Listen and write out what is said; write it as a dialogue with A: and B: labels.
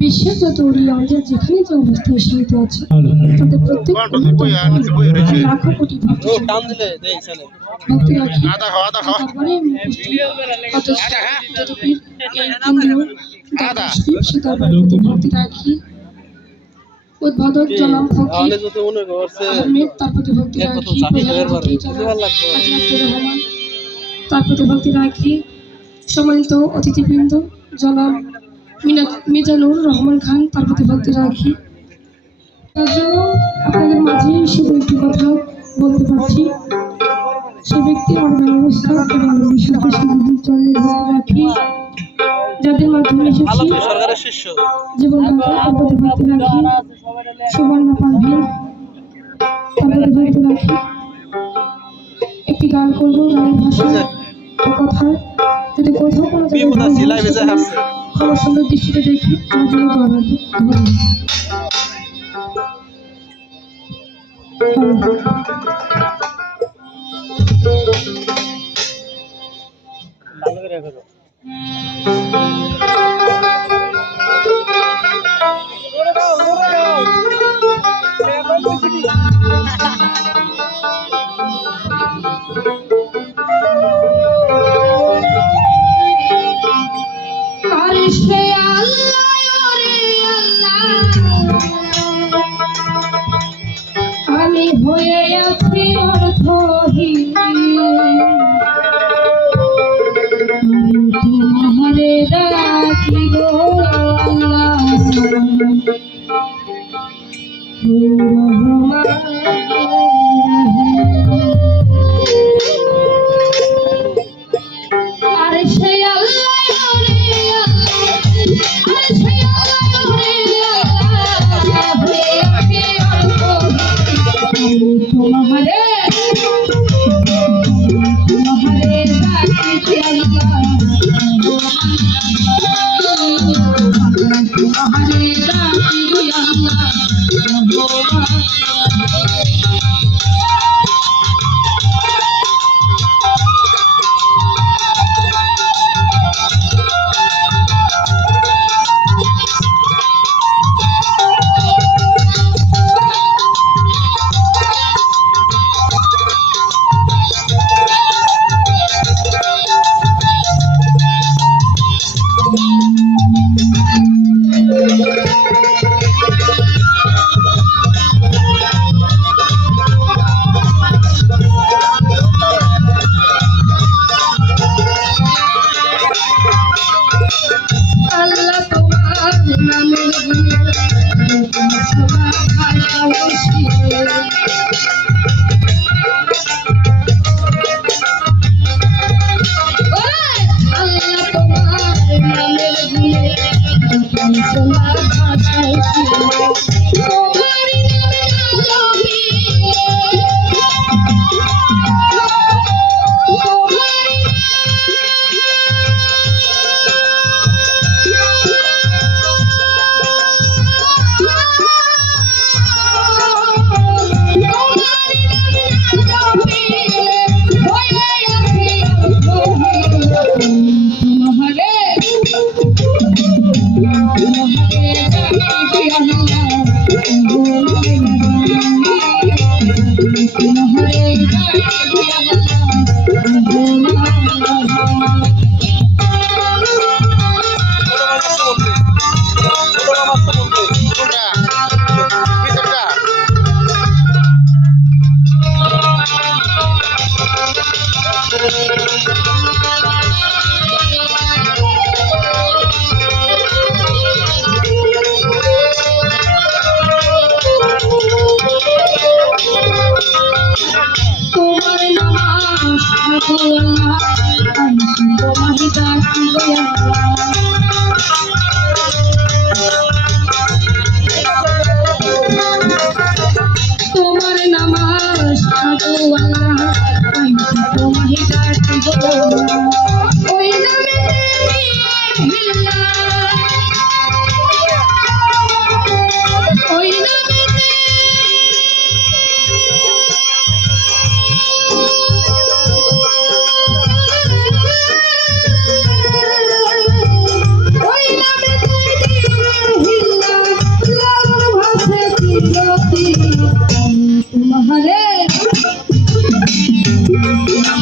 A: বিশ্বের যত যেখানে যে অবস্থায় শান্ত আছে তাদের প্রত্যেক লাখো কোটি ভক্ত রাখি। উদ্বোধক জনাব
B: মনে
A: আহমেদ তার প্রতি ভক্তি রাখি। তার প্রতি ভক্তি রাখি। সম্মানিত অতিথিবৃন্দ জনাব মিজানুর রহমান খান তার প্রতি ভক্তি রাখি। তার জন্য আপনাদের মাঝে শুধু একটি কথা বলতে পারছি। সে ব্যক্তি এবং আমি সাথে রাখি। যাদের মাধ্যমে এসেছি
B: আলমী সরকারের শিষ্য।
A: জীবন তার প্রতি ভক্তি রাখি। সুবর্ণ ভক্তি রাখি। একটি গান করব গানের ভাষা ও কথায় যদি কোথাও কোনো জায়গায় ক্ষমা সুন্দর দৃষ্টিতে দেখে দোয়া রাখবে ধন্যবাদ হয়ে আছি অর্থহীন। তোমারে গো আল্লাহ। তোমারে ডাকি আল্লাহ তোমার Thank you.